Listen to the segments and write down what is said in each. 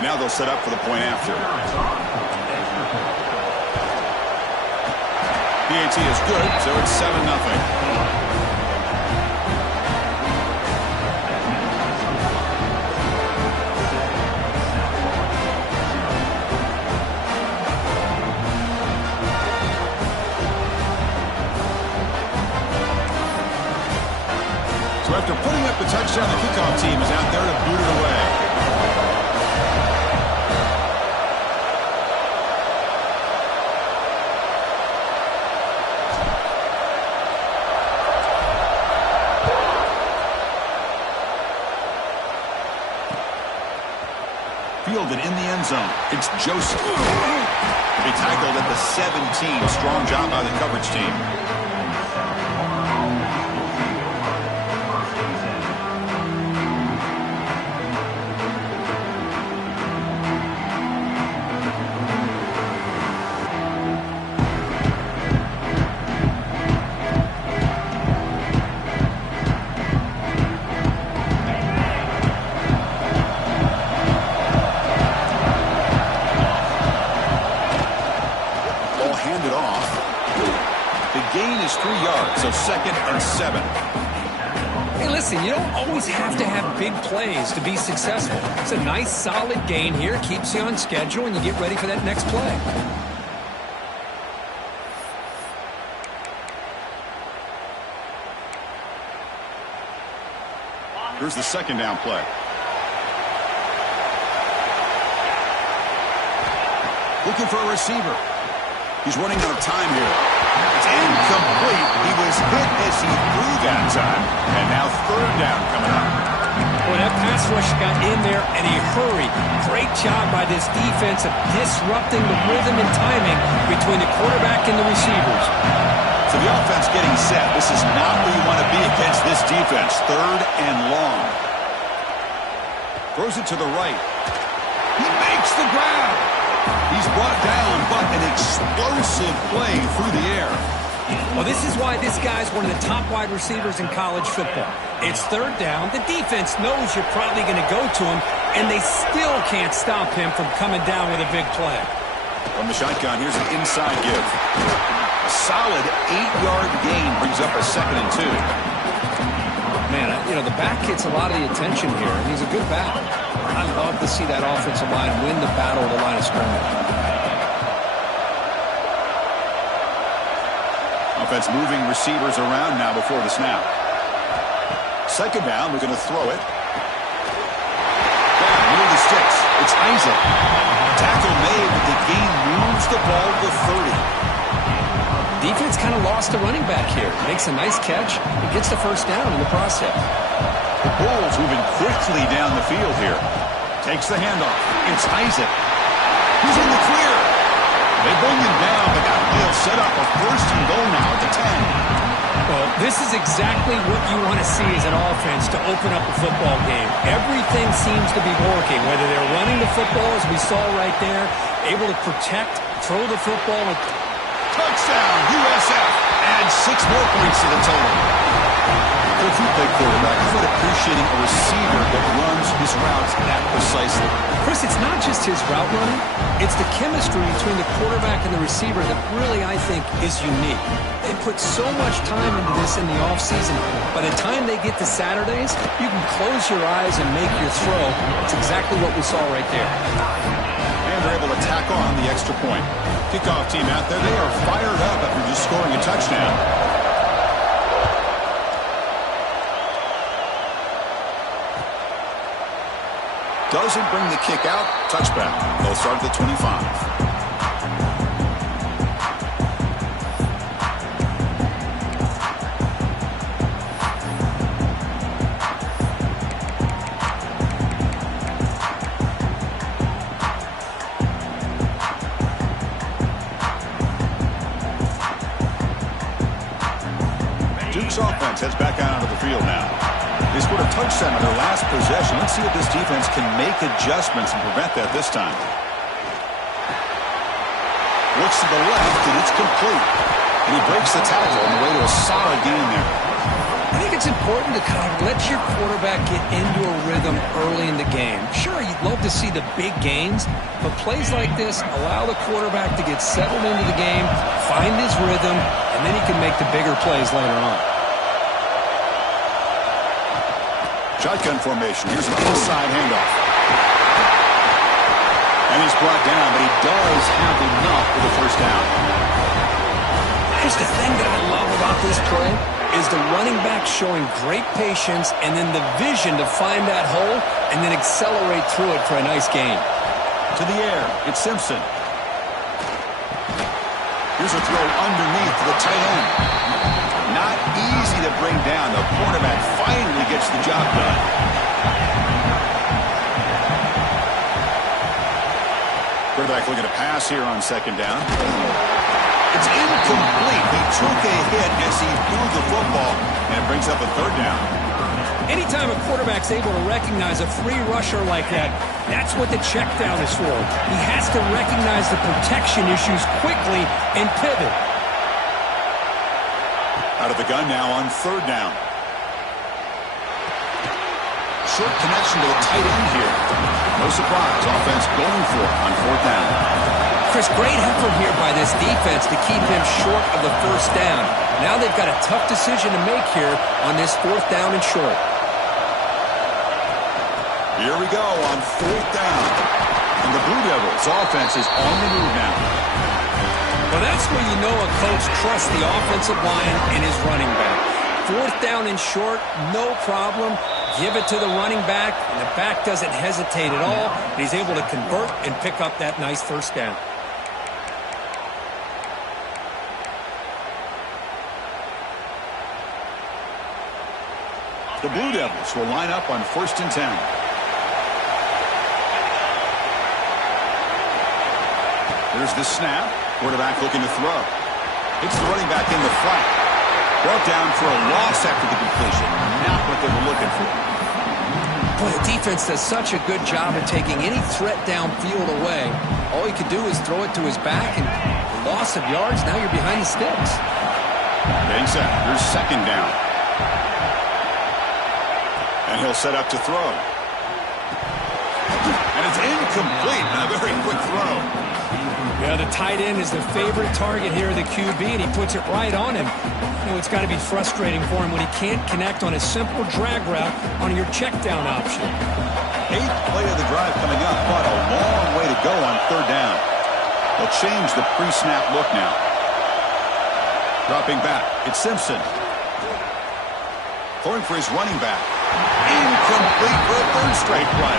And now they'll set up for the point after. PAT is good, so it's 7-0. So after putting up the touchdown, the kickoff team is out there to boot it away. Fielded in the end zone. It's Joseph. He tackled at the 17. Strong job by the coverage team. So 2nd and 7. Hey, listen, you don't always have to have big plays to be successful. It's a nice, solid gain here. Keeps you on schedule, and you get ready for that next play. Here's the 2nd down play. Looking for a receiver. He's running out of time here. It's incomplete. He was hit as he threw that time. And now 3rd down coming up. Well, that pass rush got in there, and he hurried. Great job by this defense of disrupting the rhythm and timing between the quarterback and the receivers. So the offense getting set. This is not where you want to be against this defense. 3rd and long. Throws it to the right. He makes the grab. He's brought down, but an explosive play through the air. Well, this is why this guy's one of the top wide receivers in college football. It's 3rd down. The defense knows you're probably going to go to him, and they still can't stop him from coming down with a big play. From the shotgun, here's an inside give. A solid 8-yard gain brings up a 2nd and 2. Man, you know, the back gets a lot of the attention here, and he's a good back. I love to see that offensive line win the battle of the line of scrimmage. Offense moving receivers around now before the snap. 2nd down, we're going to throw it. Down near the sticks. It's Isaac. Tackle made, but the gain moves the ball to the 30. Defense kind of lost the running back here. Makes a nice catch and gets the 1st down in the process. The Bulls moving quickly down the field here. Takes the handoff. It's Isaac. He's in the clear. They bring him down, but now they'll set up a 1st and goal now at the 10. Well, this is exactly what you want to see as an offense to open up a football game. Everything seems to be working, whether they're running the football, as we saw right there, able to protect, throw the football. Touchdown, USF. Adds 6 more points to the total. Coach, you play quarterback. How about appreciating a receiver that runs his routes that precisely? Chris, it's not just his route running. It's the chemistry between the quarterback and the receiver that really, I think, is unique. They put so much time into this in the offseason. By the time they get to Saturdays, you can close your eyes and make your throw. It's exactly what we saw right there. And they're able to tack on the extra point. Kickoff team out there, they are fired up after just scoring a touchdown. Doesn't bring the kick out. Touchback. They'll start at the 25. Duke's offense heads back out onto the field now. They scored a touchdown on their last possession. Let's see if this defense can make adjustments and prevent that this time. Looks to the left, and it's complete. And he breaks the tackle on the way to a solid gain there. I think it's important to kind of let your quarterback get into a rhythm early in the game. Sure, you'd love to see the big gains, but plays like this allow the quarterback to get settled into the game, find his rhythm, and then he can make the bigger plays later on. Shotgun formation. Here's an outside handoff. And he's brought down, but he does have enough for the first down. Here's the thing that I love about this play is the running back showing great patience and then the vision to find that hole and then accelerate through it for a nice gain. To the air, it's Simpson. Here's a throw underneath to the tight end. Not easy to bring down. The quarterback finally gets the job done. Quarterback looking to pass here on second down. It's incomplete. He took a hit as he threw the football, and it brings up a third down. Anytime a quarterback's able to recognize a free rusher like that, that's what the check down is for. He has to recognize the protection issues quickly and pivot. Out of the gun now on third down. Short connection to the tight end here. No surprise. Offense going for it on fourth down. Chris, great effort here by this defense to keep him short of the first down. Now they've got a tough decision to make here on this fourth down and short. Here we go on fourth down. And the Blue Devils offense is on the move now. Well, that's where you know a coach trusts the offensive line and his running back. Fourth down and short, no problem. Give it to the running back, and the back doesn't hesitate at all. He's able to convert and pick up that nice first down. The Blue Devils will line up on 1st and 10. There's the snap. Quarterback looking to throw. It's the running back in the flat. Brought down for a loss after the completion. Not what they were looking for. Boy, the defense does such a good job of taking any threat downfield away. All he could do is throw it to his back, and loss of yards, now you're behind the sticks. Being set. Here's second down. And he'll set up to throw. And it's incomplete and a very quick throw. Yeah, the tight end is the favorite target here of the QB, and he puts it right on him. You know, it's got to be frustrating for him when he can't connect on a simple drag route on your check down option. 8th play of the drive coming up, but a long way to go on third down. They'll change the pre-snap look now. Dropping back, it's Simpson. Throwing for his running back. Incomplete for a third straight play.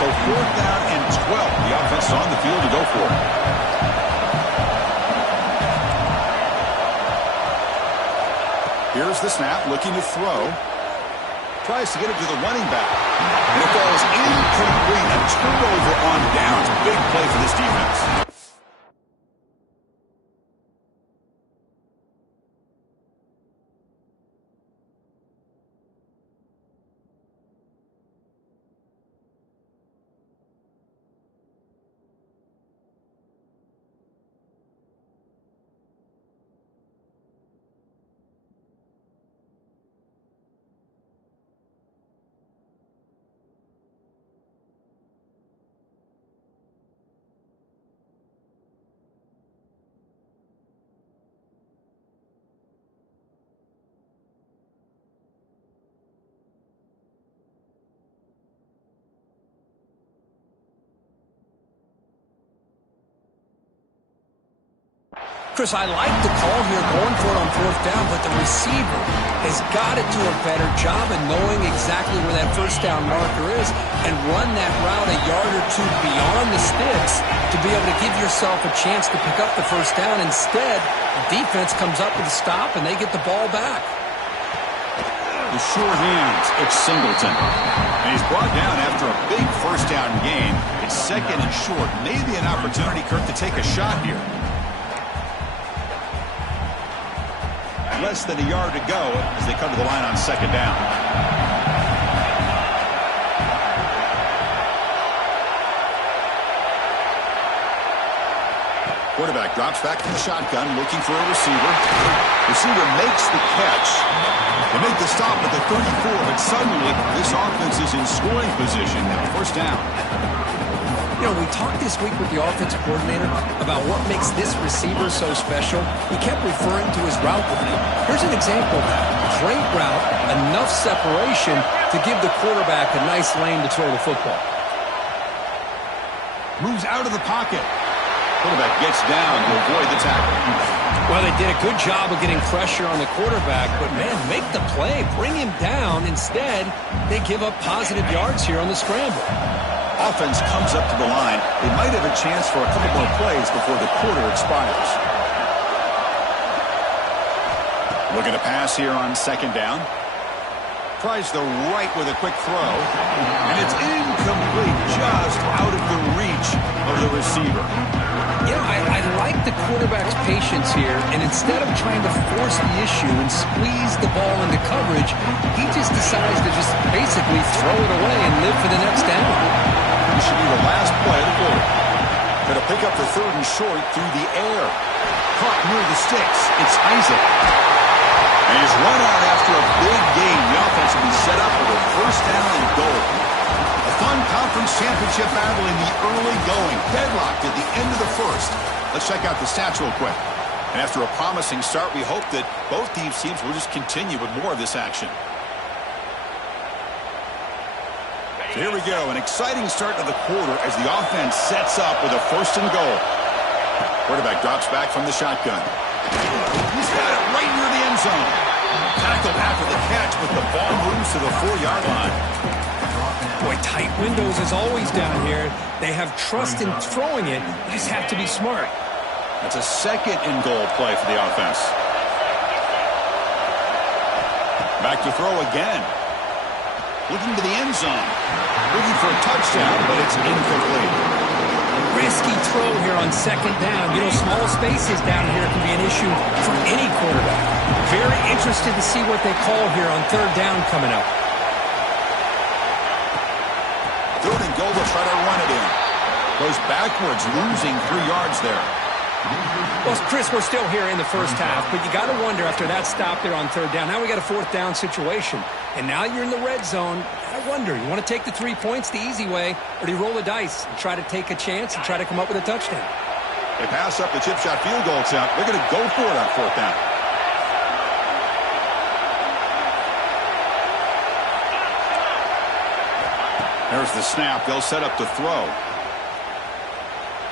So fourth down and 12. The offense is on the field to go for it. Here's the snap, looking to throw. Tries to get it to the running back. And it falls incomplete. A turnover on downs. Big play for this defense. Chris, I like the call here going for it on fourth down, but the receiver has got to do a better job of knowing exactly where that first down marker is and run that route a yard or two beyond the sticks to be able to give yourself a chance to pick up the first down. Instead, the defense comes up with a stop, and they get the ball back. The sure hands, it's Singleton. And he's brought down after a big first down gain. It's second and short. Maybe an opportunity, Kirk, to take a shot here. Less than a yard to go as they come to the line on second down. Quarterback drops back from the shotgun, looking for a receiver. Receiver makes the catch. They make the stop at the 34, but suddenly this offense is in scoring position. Now first down. You know, we talked this week with the offensive coordinator about what makes this receiver so special. He kept referring to his route running. Here's an example of that. Great route, enough separation to give the quarterback a nice lane to throw the football. Moves out of the pocket. Quarterback gets down to avoid the tackle. Well, they did a good job of getting pressure on the quarterback, but, man, make the play. Bring him down. Instead, they give up positive yards here on the scramble. Offense comes up to the line. They might have a chance for a couple more plays before the quarter expires. Looking to pass here on second down. Tries the right with a quick throw. And it's incomplete, just out of the reach of the receiver. You know, I like the quarterback's patience here, and instead of trying to force the issue and squeeze the ball into coverage, he just decides to just basically throw it away and live for the next down. This should be the last play of the quarter. Going to pick up the third and short through the air. Caught near the sticks. It's Isaac. And he's run out after a big game. The offense will be set up with a first down and goal. A fun conference championship battle in the early going. Deadlocked at the end of the first. Let's check out the stats real quick. And after a promising start, we hope that both these teams will just continue with more of this action. So here we go. An exciting start to the quarter as the offense sets up with a first and goal. Quarterback drops back from the shotgun. He's got it right near the end zone. Tackled after the catch, but the ball moves to the 4-yard line. Boy, tight windows as always down here. They have trust in throwing it. You just have to be smart. That's a second and goal play for the offense. Back to throw again. Looking to the end zone. Looking for a touchdown, but it's incomplete. Risky throw here on second down. You know, small spaces down here can be an issue for any quarterback. Very interested to see what they call here on third down coming up. Third and goal, they'll try to run it in. Goes backwards, losing 3 yards there. Well, Chris, we're still here in the first half, but you got to wonder after that stop there on third down. Now we got a fourth down situation, and now you're in the red zone. I wonder, you want to take the 3 points the easy way, or do you roll the dice and try to take a chance and try to come up with a touchdown? They pass up the chip shot field goal attempt. They're going to go for it on fourth down. There's the snap. They'll set up to throw.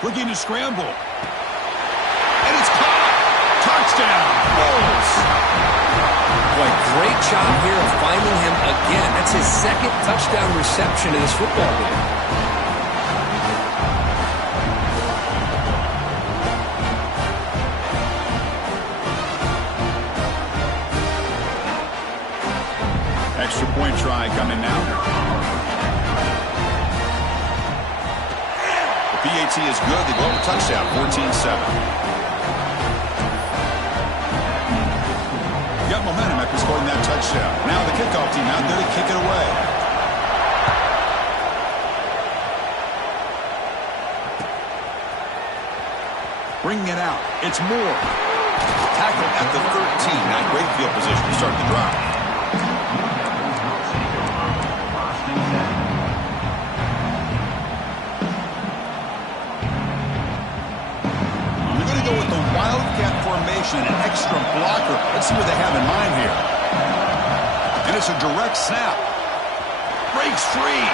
Looking to scramble. And it's caught. Touchdown. Bulls. Boy, great job here of finding him again. That's his second touchdown reception in this football game. Extra point try coming now. PAT is good. They go up a touchdown, 14-7. Got momentum after scoring that touchdown. Now the kickoff team out there to kick it away. Bringing it out. It's Moore. Tackled at the 13. Not great field position to start the drive. Wildcat formation, an extra blocker. Let's see what they have in mind here. And it's a direct snap. Breaks free.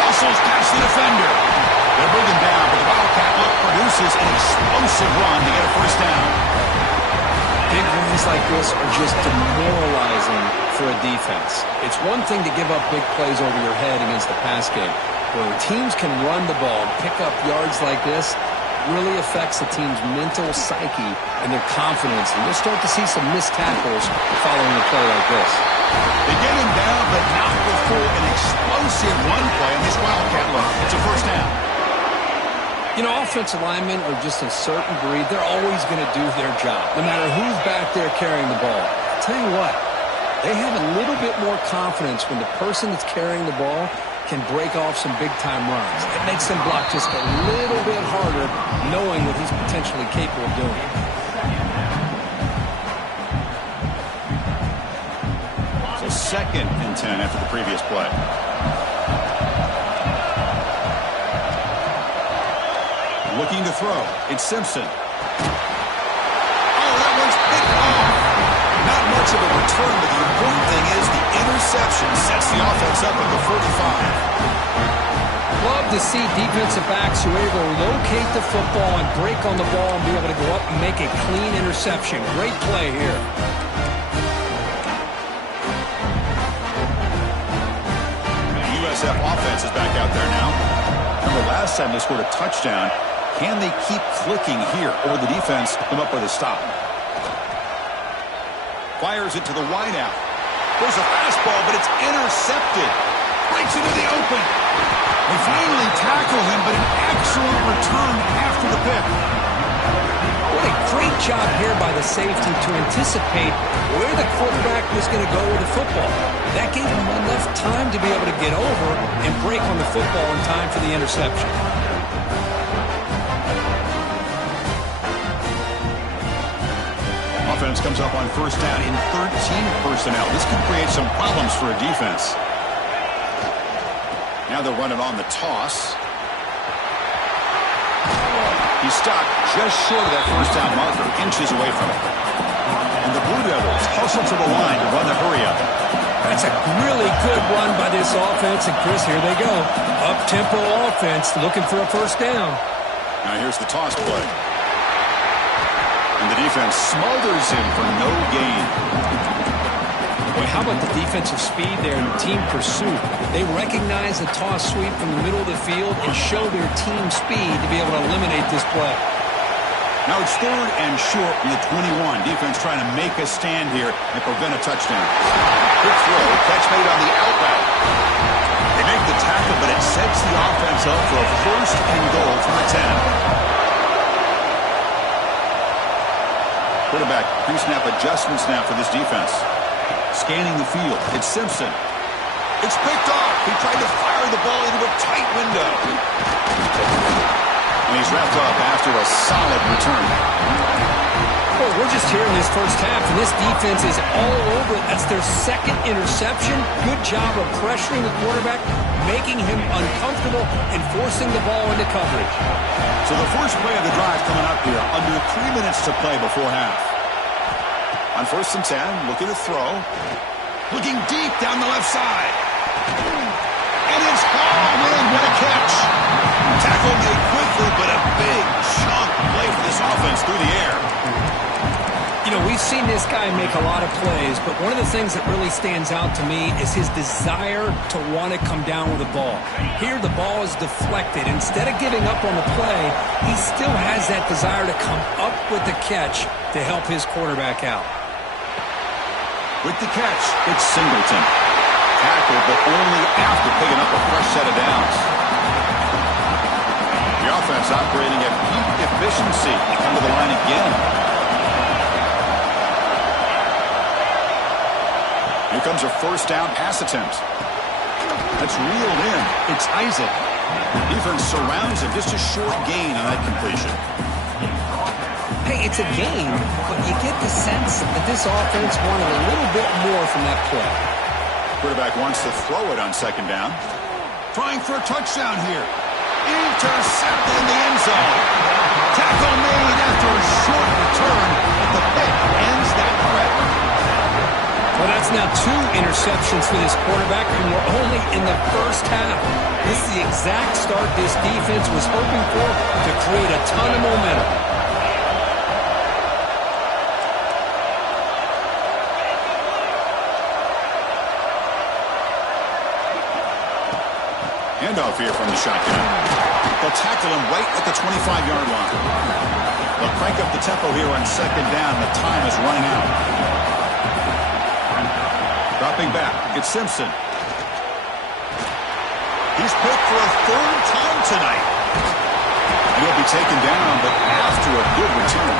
Muscles past the defender. They'll bring him down, but the Wildcat look produces an explosive run to get a first down. Big runs like this are just demoralizing for a defense. It's one thing to give up big plays over your head against the pass game. When teams can run the ball and pick up yards like this, really affects the team's mental psyche and their confidence. And you'll start to see some missed tackles following a play like this. They get him down, but not before an explosive run play on this Wildcat look. It's a first down. You know, offensive linemen are just a certain breed. They're always going to do their job, no matter who's back there carrying the ball. I'll tell you what, they have a little bit more confidence when the person that's carrying the ball can break off some big-time runs. It makes them block just a little bit harder, knowing what he's potentially capable of doing. So 2nd and 10 after the previous play. Looking to throw. It's Simpson. Oh, that one's picked off. Not much of a return, but the important thing is the interception sets the offense up at the 45. Love to see defensive backs who are able to locate the football and break on the ball and be able to go up and make a clean interception. Great play here. The USF offense is back out there now. Remember last time they scored a touchdown. Can they keep clicking here, or the defense come up with a stop? Fires it to the wideout. There's a fastball, but it's intercepted. Breaks into the open. They finally tackle him, but an excellent return after the pick. What a great job here by the safety to anticipate where the quarterback was going to go with the football. That gave him enough time to be able to get over and break on the football in time for the interception. Offense comes up on 1st down in 13 personnel. This could create some problems for a defense. Now they'll run it on the toss. He's stopped just short of that 1st down marker, inches away from it. And the Blue Devils hustle to the line to run the hurry-up. That's a really good run by this offense. And, Chris, here they go. Up-tempo offense looking for a 1st down. Now here's the toss play. And the defense smothers him for no gain. Boy, how about the defensive speed there and the team pursuit? They recognize the toss sweep from the middle of the field and show their team speed to be able to eliminate this play. Now it's 3rd and short from the 21. Defense trying to make a stand here and prevent a touchdown. Quick throw, catch made on the out route. They make the tackle, but it sets the offense up for a 1st and goal from the 10. Quarterback pre-snap adjustments now for this defense. Scanning the field. It's Simpson. It's picked off. He tried to fire the ball into a tight window. And he's wrapped up after a solid return. Well, we're just here in this 1st half, and this defense is all over it. That's their 2nd interception. Good job of pressuring the quarterback, making him uncomfortable, and forcing the ball into coverage. So the first play of the drive coming up here, under 3 minutes to play before half. On 1st and 10, looking to throw. Looking deep down the left side. And it's hauled in. What a catch. Tackle made quickly, but a big chunk play for this offense through the air. You know, we've seen this guy make a lot of plays, but one of the things that really stands out to me is his desire to want to come down with the ball. Here, the ball is deflected. Instead of giving up on the play, he still has that desire to come up with the catch to help his quarterback out. With the catch, it's Singleton. Tackled, but only after picking up a fresh set of downs. The offense operating at peak efficiency. They come to the line again. Here comes a 1st down pass attempt. That's reeled in. It's Isaac. Defense surrounds him. Just a short gain on that completion. Hey, it's a game, but you get the sense that this offense wanted a little bit more from that play. Quarterback wants to throw it on 2nd down. Trying for a touchdown here. Intercepted in the end zone. Tackle made after a short return, but the pick ends that threat. Well, that's now 2 interceptions for this quarterback, and we're only in the 1st half. This is the exact start this defense was hoping for to create a ton of momentum. Handoff here from the shotgun. They'll tackle him right at the 25-yard line. They'll crank up the tempo here on 2nd down. The time is running out. Dropping back, it's Simpson. He's picked for a 3rd time tonight. He'll be taken down, but after a good return.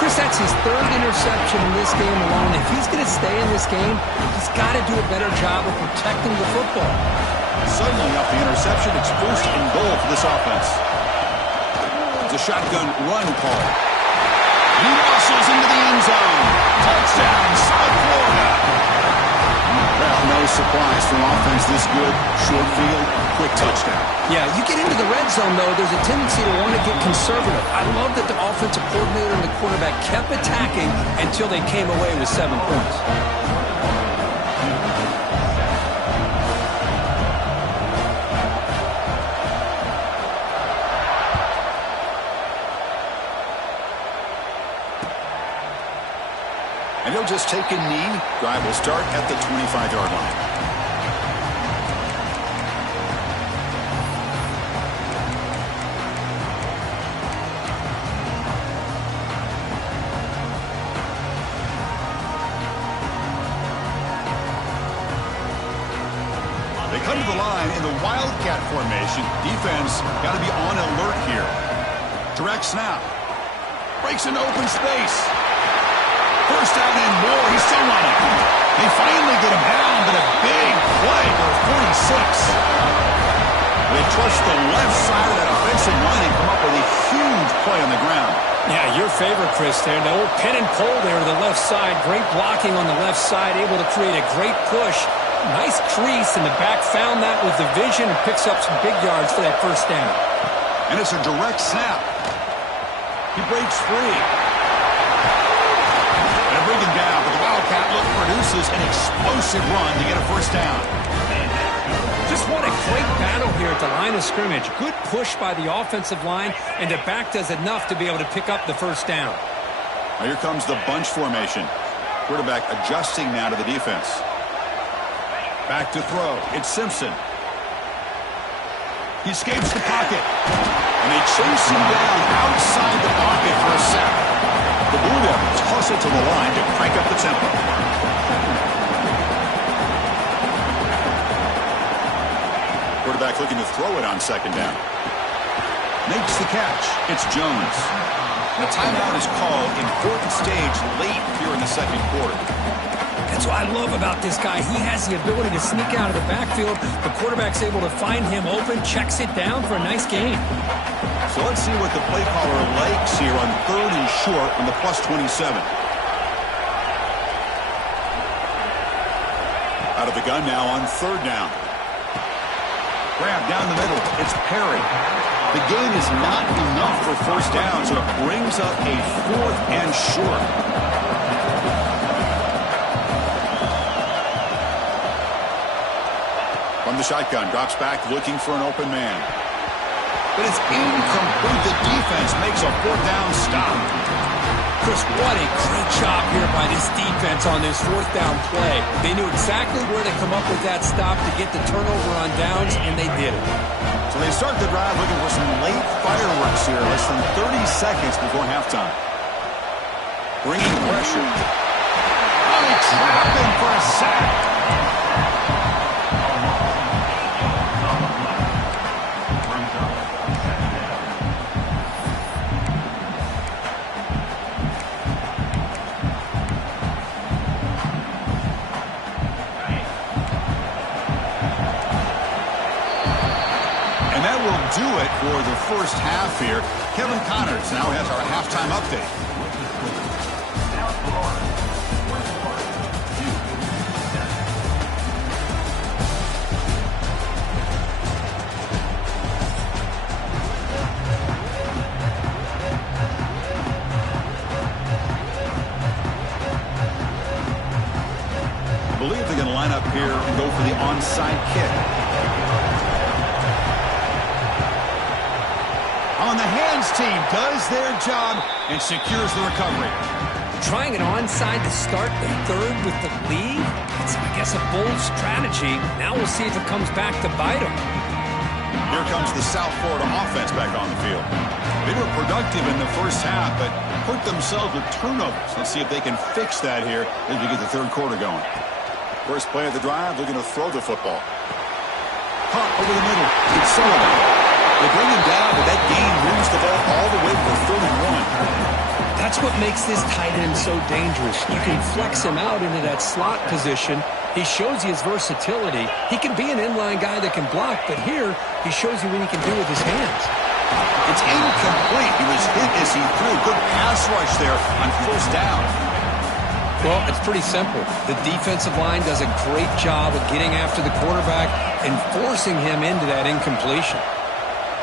Chris, that's his third interception in this game alone. If he's going to stay in this game, he's got to do a better job of protecting the football. Suddenly off the interception, it's first and goal for this offense. It's a shotgun run call. He muscles into the end zone. Touchdown, South Florida. Well, no surprise for offense this good. Short field, quick touchdown. Yeah, you get into the red zone, though, there's a tendency to want to get conservative. I love that the offensive coordinator and the quarterback kept attacking until they came away with 7 points. And he'll just take a knee. Drive will start at the 25-yard line. They come to the line in the Wildcat formation. Defense got to be on alert here. Direct snap. Breaks into open space. First down and more. He's still running. They finally get him down, but a big play for 46. They trust the left side of that offensive line and come up with a huge play on the ground. Yeah, your favorite, Chris, there. The old pin and pull there to the left side. Great blocking on the left side, able to create a great push. Nice crease, and the back found that with the vision and picks up some big yards for that first down. And it's a direct snap. He breaks free. And bring him down, but the Wildcat look produces an explosive run to get a first down. Just what a great battle here at the line of scrimmage. Good push by the offensive line, and the back does enough to be able to pick up the first down. Now here comes the bunch formation. Quarterback adjusting now to the defense. Back to throw. It's Simpson. He escapes the pocket. And they chase him down outside the pocket for a sack. The Blue Devils hustle to the line to crank up the tempo. Quarterback looking to throw it on second down. Makes the catch. It's Jones. And a timeout is called. Important stage late here in the second quarter. That's what I love about this guy. He has the ability to sneak out of the backfield. The quarterback's able to find him open, checks it down for a nice gain. So let's see what the play caller likes here on third and short on the +27. Out of the gun now on third down. Grab down the middle. It's Perry. The gain is not enough for first down, so it brings up a fourth and short. From the shotgun, drops back looking for an open man. But it's incomplete. The defense makes a fourth down stop. Chris, what a great job here by this defense on this fourth down play. They knew exactly where to come up with that stop to get the turnover on downs, and they did it. So they start the drive looking for some late fireworks here, less than 30 seconds before halftime. Bringing pressure. Oh, they trap him for a sack. Do it for the first half here. Kevin Connors now has our halftime update. I believe they're going to line up here and go for the onside kick. On the hands team does their job and secures the recovery. Trying an onside to start the third with the lead? It's, I guess, a bold strategy. Now we'll see if it comes back to bite them. Here comes the South Florida offense back on the field. They were productive in the first half, but hurt themselves with turnovers. Let's see if they can fix that here as we get the third quarter going. First play of the drive, they're going to throw the football. Caught over the middle. It's Sullivan. They bring him down, but that gain moves the ball all the way for 31. That's what makes this tight end so dangerous. You can flex him out into that slot position. He shows you his versatility. He can be an inline guy that can block, but here he shows you what he can do with his hands. It's incomplete. He was hit as he threw. Good pass rush there on first down. Well, it's pretty simple. The defensive line does a great job of getting after the quarterback and forcing him into that incompletion.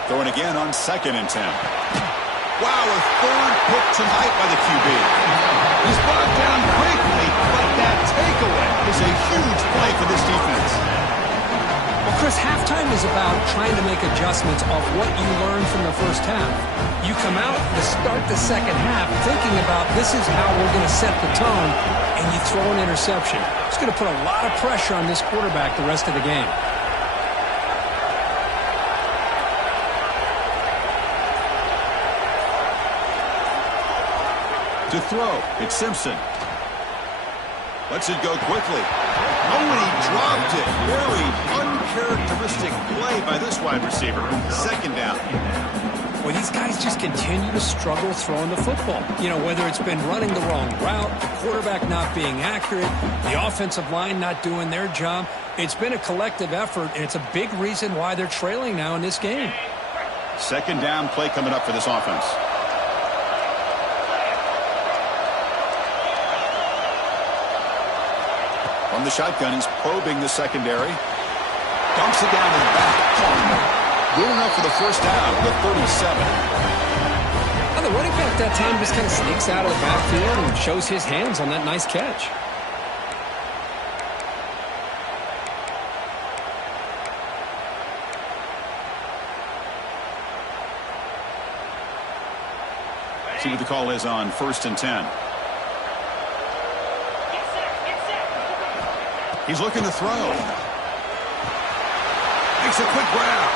Throwing again on 2nd and 10. Wow, a third pick tonight by the QB. He's brought down quickly, but that takeaway is a huge play for this defense. Well, Chris, halftime is about trying to make adjustments of what you learned from the first half. You come out to start the second half thinking about this is how we're going to set the tone, and you throw an interception. It's going to put a lot of pressure on this quarterback the rest of the game. To throw, it's Simpson. Lets it go quickly. Oh, and he dropped it. Very uncharacteristic play by this wide receiver. 2nd down. Well, these guys just continue to struggle throwing the football. You know, whether it's been running the wrong route, the quarterback not being accurate, the offensive line not doing their job. It's been a collective effort, and it's a big reason why they're trailing now in this game. 2nd down play coming up for this offense. From the shotgun, he's probing the secondary. Dumps it down in the back. Good enough for the first down, the 37. Well, the running back that time just kind of sneaks out of the backfield and shows his hands on that nice catch. See what the call is on 1st and 10. He's looking to throw. Makes a quick grab.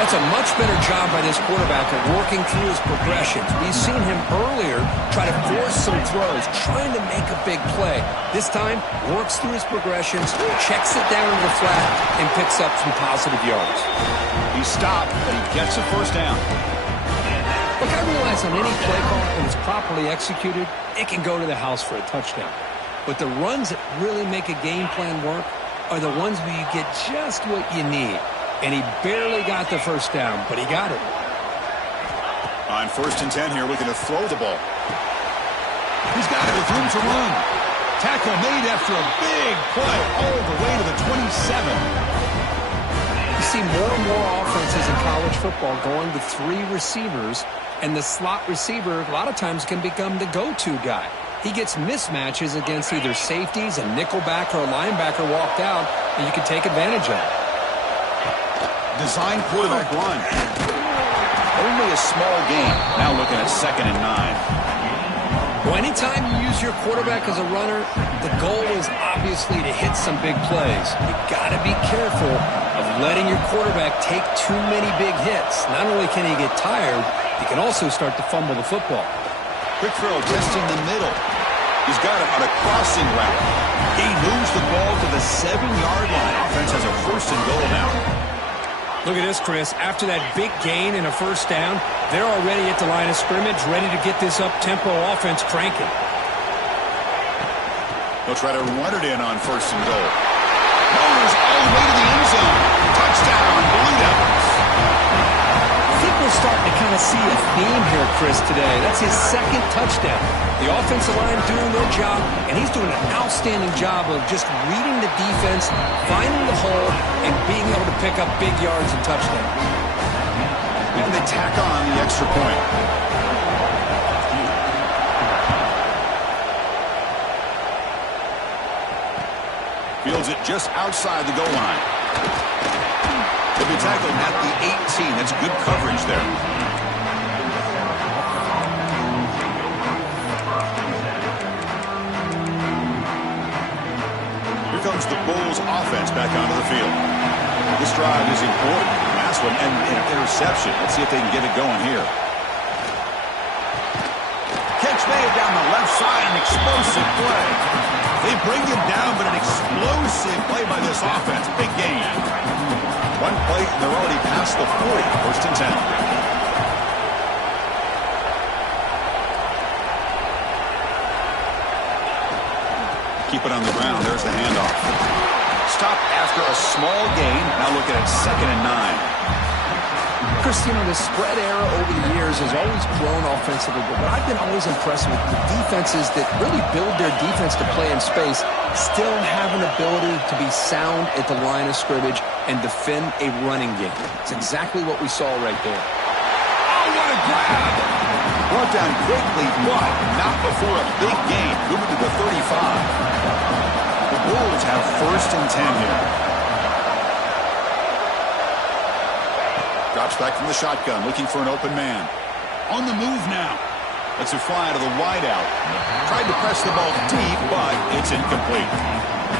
That's a much better job by this quarterback of working through his progressions. We've seen him earlier try to force some throws, trying to make a big play. This time, works through his progressions, checks it down to the flat, and picks up some positive yards. He stopped, but he gets a first down. Look, I realize on any play call, when it's properly executed, it can go to the house for a touchdown. But the runs that really make a game plan work are the ones where you get just what you need. And he barely got the first down, but he got it. On 1st and 10 here, looking to throw the ball. He's got it with room to run. Tackle made after a big play all the way to the 27. You see more and more offenses in college football going to 3 receivers, and the slot receiver a lot of times can become the go-to guy. He gets mismatches against either safeties, a nickelback, or a linebacker walked out, and you can take advantage of it. Design quarterback run. Only a small gain. Now looking at 2nd and 9. Well, anytime you use your quarterback as a runner, the goal is obviously to hit some big plays. You got to be careful of letting your quarterback take too many big hits. Not only can he get tired, he can also start to fumble the football. Quick throw, testing the middle. He's got it on a crossing route. He moves the ball to the 7-yard line. Offense has a 1st and goal now. Look at this, Chris. After that big gain and a first down, they're already at the line of scrimmage, ready to get this up-tempo offense cranking. They'll try to run it in on 1st and goal. Motors all the way to the end zone. Touchdown, Blue Devils. I think we're starting to kind of see a theme here, Chris, today. That's his 2nd touchdown. The offensive line doing their job, and he's doing an outstanding job of just reading the defense, finding the hole, and being able to pick up big yards and touchdowns. And they tack on the extra point. Fields it just outside the goal line. He'll be tackled at the 18. That's good coverage there. Here comes the Bulls offense back onto the field. This drive is important. Last one and an interception. Let's see if they can get it going here. Catch made down the left side. An explosive play. They bring him down, but an explosive play by this offense. Big gain. One play, they're already past the 40. 1st and 10. Keep it on the ground. There's the handoff. Stop after a small gain. Now looking at 2nd and 9. Chris, the spread era over the years has always grown offensively, but I've been always impressed with the defenses that really build their defense to play in space, still have an ability to be sound at the line of scrimmage and defend a running game. It's exactly what we saw right there. Oh, what a grab! Brought down quickly, but not before a big gain. Moving to the 35. The Bulls have 1st and 10 here. Drops back from the shotgun, looking for an open man. On the move now. Lets it fly to the wideout. Tried to press the ball deep, but it's incomplete.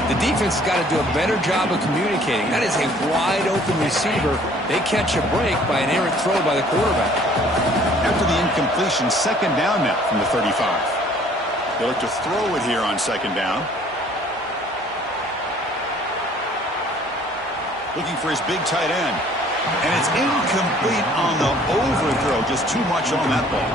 The defense has got to do a better job of communicating. That is a wide-open receiver. They catch a break by an errant throw by the quarterback. After the incompletion, 2nd down now from the 35. They look to throw it here on 2nd down. Looking for his big tight end. And it's incomplete on the overthrow. Just too much on that ball.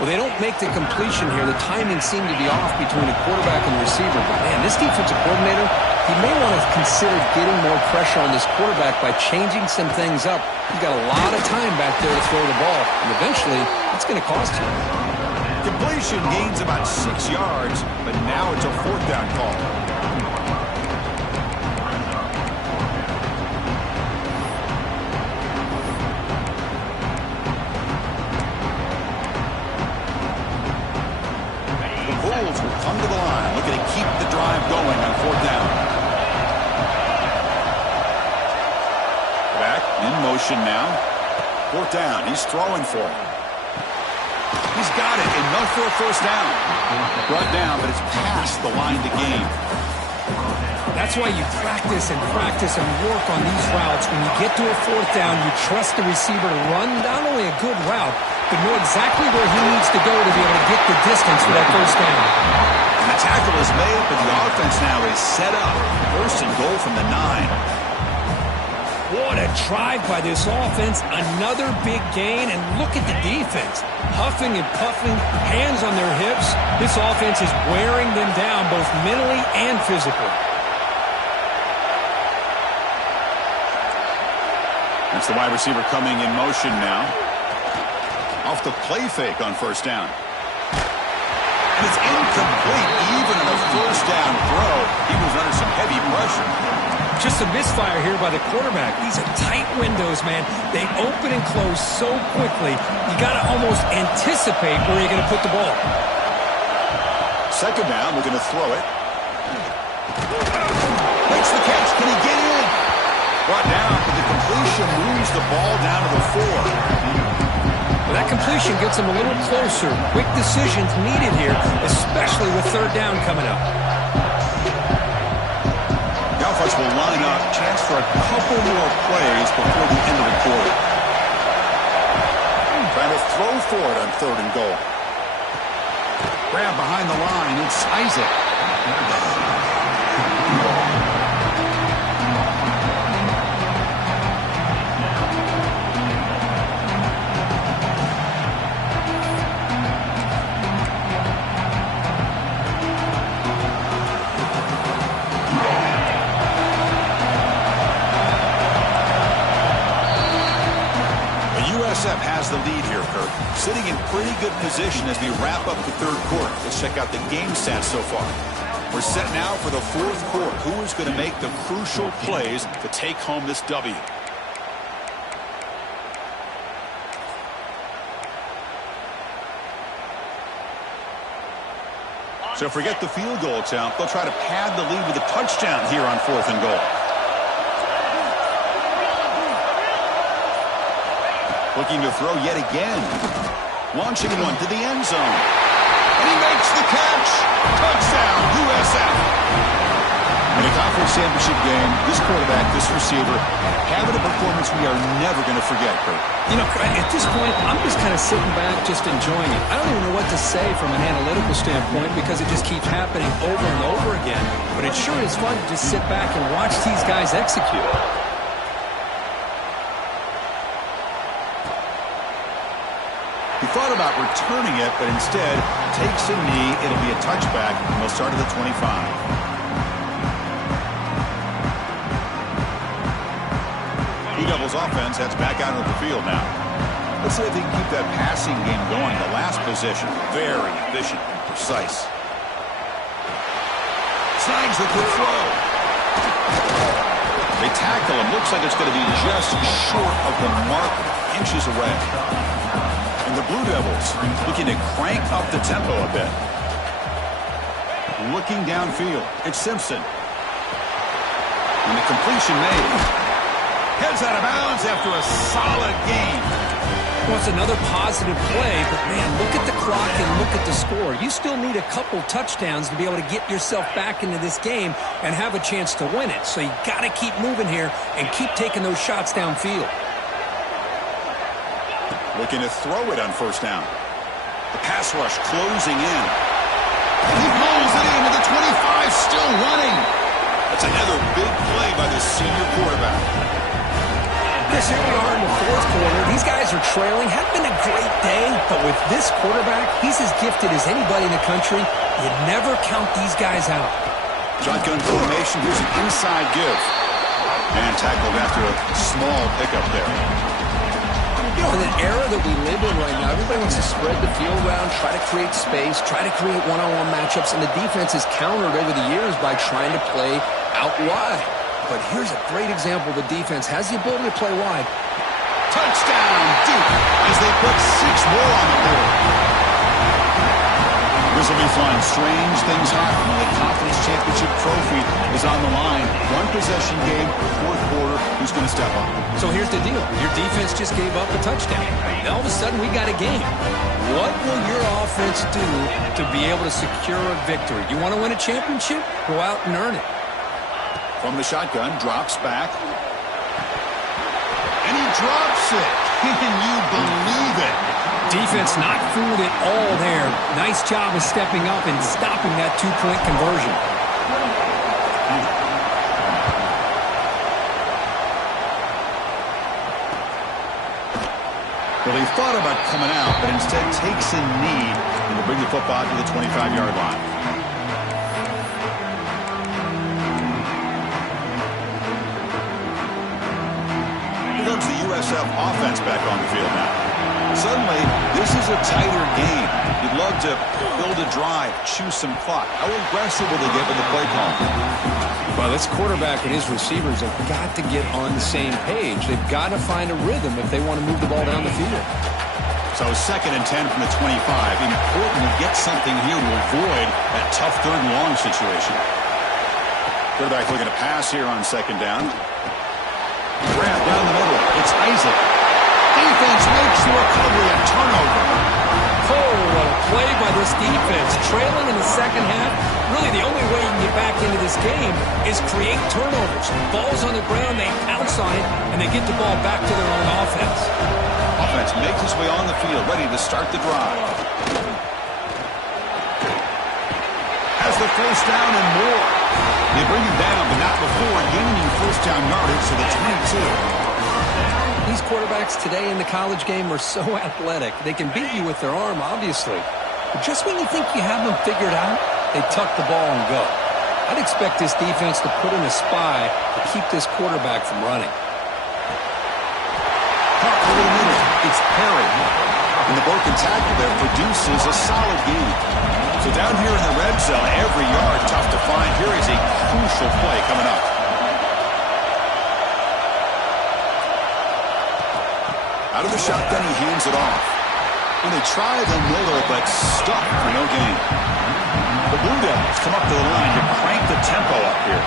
Well, they don't make the completion here. The timing seemed to be off between the quarterback and the receiver. But, man, this defensive coordinator, he may want to consider getting more pressure on this quarterback by changing some things up. He's got a lot of time back there to throw the ball. And eventually, it's going to cost him. Completion gains about 6 yards, but now it's a 4th down call. Will come to the line, looking to keep the drive going on 4th down. Back in motion now. 4th down. He's throwing for it. He's got it. Enough for a 1st down. Brought down, but it's past the line to gain. That's why you practice and work on these routes. When you get to a 4th down, you trust the receiver to run not only a good route, but know exactly where he needs to go to be able to get the distance for that 1st down. And the tackle is made, but the offense now is set up. 1st and goal from the 9. What a drive by this offense. Another big gain, and look at the defense. Huffing and puffing, hands on their hips. This offense is wearing them down both mentally and physically. That's the wide receiver coming in motion now. Off the play fake on 1st down. And it's incomplete, even on a 1st down throw. He was under some heavy pressure. Just a misfire here by the quarterback. These are tight windows, man. They open and close so quickly. You got to almost anticipate where you're going to put the ball. 2nd down, we're going to throw it. Makes the catch. Can he get in? Brought down, but the completion moves the ball down to the 4. Well, that completion gets him a little closer. Quick decisions needed here, especially with 3rd down coming up. The offense will line up. Chance for a couple more plays before the end of the quarter. Trying to throw for it on 3rd and goal. Grab behind the line. It's Isaac. Has the lead here, Kirk. Sitting in pretty good position as we wrap up the 3rd quarter. Let's check out the game stats so far. We're set now for the 4th quarter. Who is going to make the crucial plays to take home this W? So forget the field goal attempt. They'll try to pad the lead with a touchdown here on 4th and goal. Looking to throw yet again. Launching one to the end zone. And he makes the catch. Touchdown, USF. In a conference championship game, this quarterback, this receiver, having a performance we are never going to forget, Kurt. At this point, I'm just kind of sitting back, just enjoying it. I don't even know what to say from an analytical standpoint because it just keeps happening over and over again. But it sure is fun to just sit back and watch these guys execute. He thought about returning it, but instead takes a knee. It'll be a touchback, and they'll start at the 25. Blue Devils offense heads back out of the field now. Let's see if they can keep that passing game going. The last possession, very efficient and precise. Snags the quick throw. They tackle him. Looks like it's going to be just short of the mark, inches away. And the Blue Devils looking to crank up the tempo a bit. Looking downfield. It's Simpson. And the completion made. Heads out of bounds after a solid game. Well, it's another positive play, but, man, look at the clock and look at the score. You still need a couple touchdowns to be able to get yourself back into this game and have a chance to win it. So you got to keep moving here and keep taking those shots downfield. Looking to throw it on first down. The pass rush closing in. He pulls it into the 25, still running. That's another big play by the senior quarterback. Chris, here we are in the fourth quarter. These guys are trailing. Hadn't been a great day, but with this quarterback, he's as gifted as anybody in the country. You never count these guys out. Shotgun formation. Here's an inside give. And tackled after a small pickup there. You know, in an era that we live in right now, everybody wants to spread the field around, try to create space, try to create one-on-one matchups, and the defense has countered over the years by trying to play out wide. But here's a great example. The defense has the ability to play wide. Touchdown, Duke, as they put 6 more on the board. This will be fun. Strange things happen when the Conference Championship trophy is on the line. One possession game, fourth quarter. Who's going to step up? So here's the deal. Your defense just gave up a touchdown. Now all of a sudden we got a game. What will your offense do to be able to secure a victory? You want to win a championship? Go out and earn it. From the shotgun, drops back. And he drops it. Can you believe it? Defense not fooled at all there. Nice job of stepping up and stopping that two-point conversion. Well, he thought about coming out, but instead takes a knee and will bring the football to the 25-yard line. Here comes the USF offense back on the field now. Suddenly, this is a tighter game. You'd love to build a drive, choose some clock. How aggressive will they get with the play call? Well, this quarterback and his receivers have got to get on the same page. They've got to find a rhythm if they want to move the ball down the field. So 2nd and 10 from the 25. Important to get something here to avoid that tough 3rd and long situation. Quarterback looking to pass here on 2nd down. Grab down the middle. It's Isaac. Defense makes the recovery, a turnover. Oh, what a play by this defense. Trailing in the second half. Really, the only way you can get back into this game is create turnovers. Ball's on the ground, they pounce on it, and they get the ball back to their own offense. Offense makes its way on the field, ready to start the drive. Has the first down and more. They bring him down, but not before gaining first down yardage to the 22. These quarterbacks today in the college game are so athletic. They can beat you with their arm, obviously. But just when you think you have them figured out, they tuck the ball and go. I'd expect this defense to put in a spy to keep this quarterback from running. Over the middle, it's Perry. And the broken tackle there produces a solid gain. So down here in the red zone, every yard tough to find. Here is a crucial play coming up. Out of the shotgun, he hands it off. And they try the middle, but stuck for no gain. The Blue Devils come up to the line to crank the tempo up here.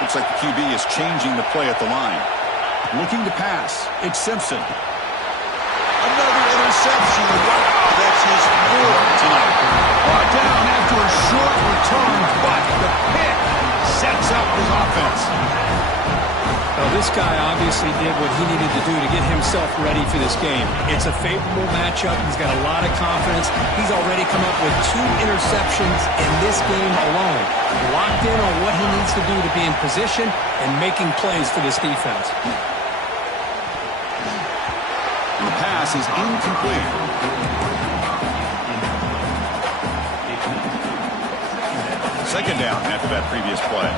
Looks like the QB is changing the play at the line. Looking to pass. It's Simpson. Another interception. Wow, that's his 4th tonight. Brought down after a short return, but the pick sets up his offense. Well, This guy obviously did what he needed to do to get himself ready for this game. It's a favorable matchup. He's got a lot of confidence. He's already come up with 2 interceptions in this game alone. Locked in on what he needs to do to be in position and making plays for this defense. The pass is incomplete. Second down after that previous play.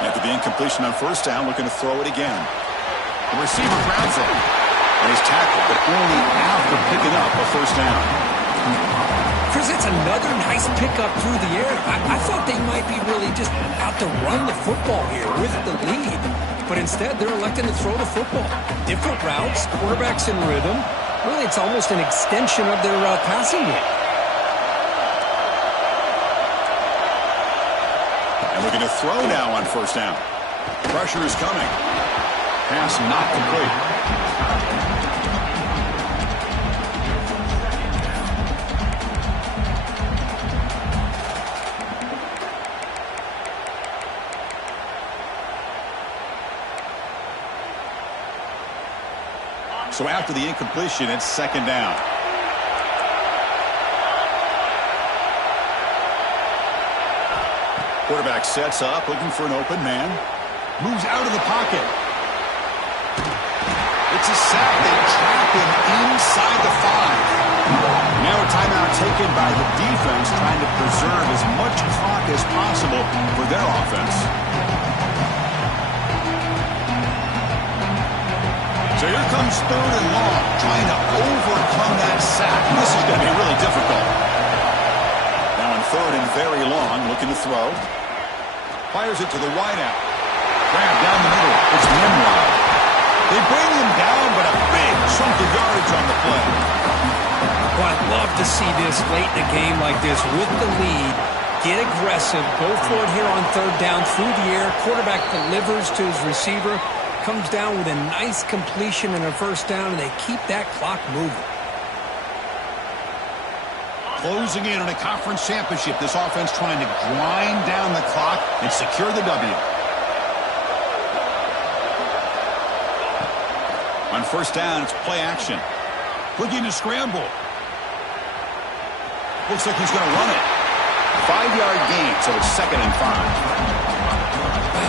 After the incompletion on first down, looking to throw it again. The receiver grabs it. And he's tackled, but only after picking up a first down. Chris, it's another nice pickup through the air. I thought they might be really just out to run the football here with the lead. But instead, they're electing to throw the football. Different routes, quarterbacks in rhythm. Really, it's almost an extension of their passing game. And looking to throw now on first down. Pressure is coming. Pass not complete. So after the incompletion, it's second down. Quarterback sets up, looking for an open man. Moves out of the pocket. It's a sack. They trap him inside the 5. Now a timeout taken by the defense, trying to preserve as much clock as possible for their offense. So here comes third and long, trying to overcome that sack. This is going to be really difficult. Now on third and very long, looking to throw. Fires it to the wideout. Grab down the middle. It's Nimrod. They bring him down, but a big chunk of yardage on the play. Well, I'd love to see this late in a game like this with the lead. Get aggressive. Go for it here on third down through the air. Quarterback delivers to his receiver. Comes down with a nice completion and a first down, and they keep that clock moving. Closing in on a conference championship, this offense trying to grind down the clock and secure the W. On first down, it's play action. Looking to scramble. Looks like he's going to run it. 5-yard gain, so it's second and 5.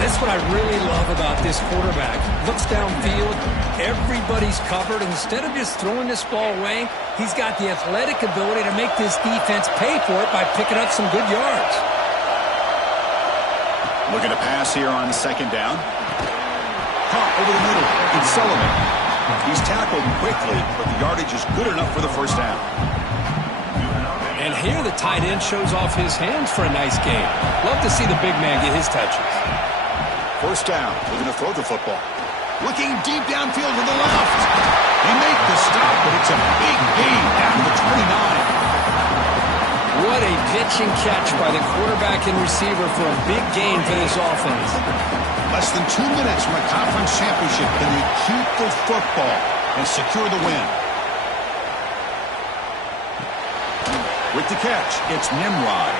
That's what I really love about this quarterback. Looks downfield, everybody's covered. Instead of just throwing this ball away, he's got the athletic ability to make this defense pay for it by picking up some good yards. Looking to pass here on second down. Caught over the middle. It's Sullivan. He's tackled quickly, but the yardage is good enough for the first down. And here the tight end shows off his hands for a nice game. Love to see the big man get his touches. First down, looking to throw the football. Looking deep downfield to the left. They make the stop, but it's a big gain down to the 29. What a pitch and catch by the quarterback and receiver for a big gain for this offense. Less than 2 minutes from a conference championship. Can they keep the football and secure the win? With the catch, it's Nimrod.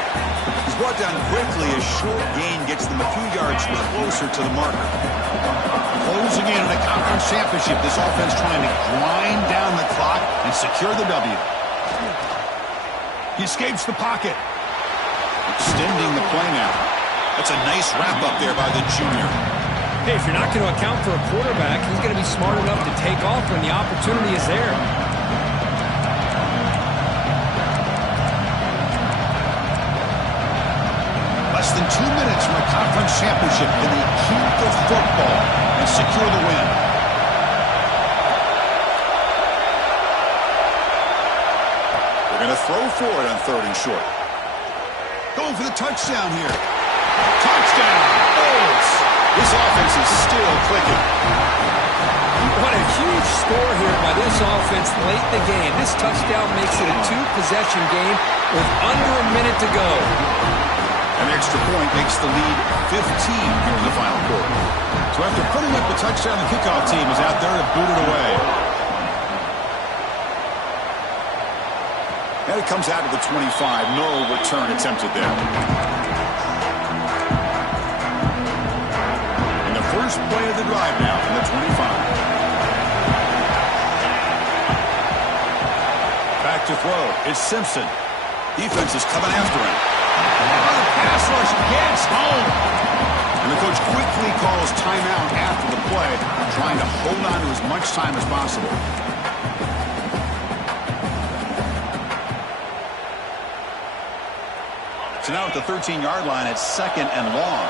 He's brought down quickly. A short gain gets them a few yards closer to the marker. Closing in on a conference championship, this offense trying to grind down the clock and secure the W. He escapes the pocket. Extending the play now. That's a nice wrap-up there by the junior. Hey, if you're not going to account for a quarterback, he's going to be smart enough to take off when the opportunity is there. Less than 2 minutes from a conference championship. Can they keep the football and secure the win? They're going to throw for it on third and short. Going for the touchdown here. Touchdown! Olds! This offense is still clicking. What a huge score here by this offense late in the game. This touchdown makes it a 2-possession game with under a minute to go. An extra point makes the lead 15 here in the final quarter. So after putting up the touchdown, the kickoff team is out there to boot it away. And it comes out of the 25. No return attempted there. And the first play of the drive now from the 25. Back to throw. It's Simpson. Defense is coming after him. Oh, the pass rush gets home. And the coach quickly calls timeout after the play, trying to hold on to as much time as possible. So now at the 13-yard line, it's 2nd and long.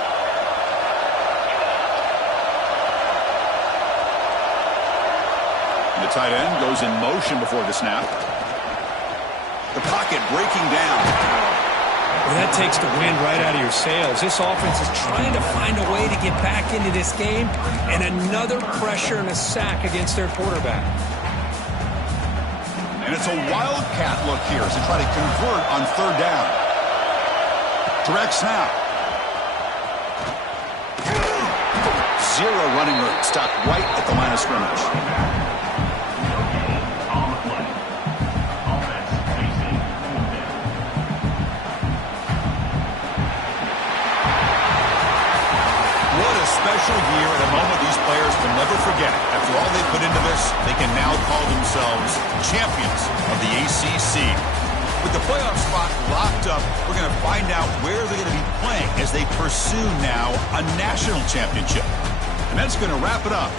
And the tight end goes in motion before the snap. The pocket breaking down. Well, that takes the wind right out of your sails. This offense is trying to find a way to get back into this game, and another pressure and a sack against their quarterback. And it's a wildcat look here as they try to convert on 3rd down. Direct snap. Zero running room. Stopped right at the line of scrimmage. Special year at a moment these players will never forget. After all they put into this, they can now call themselves champions of the ACC. With the playoff spot locked up, we're going to find out where they're going to be playing as they pursue now a national championship. And that's going to wrap it up.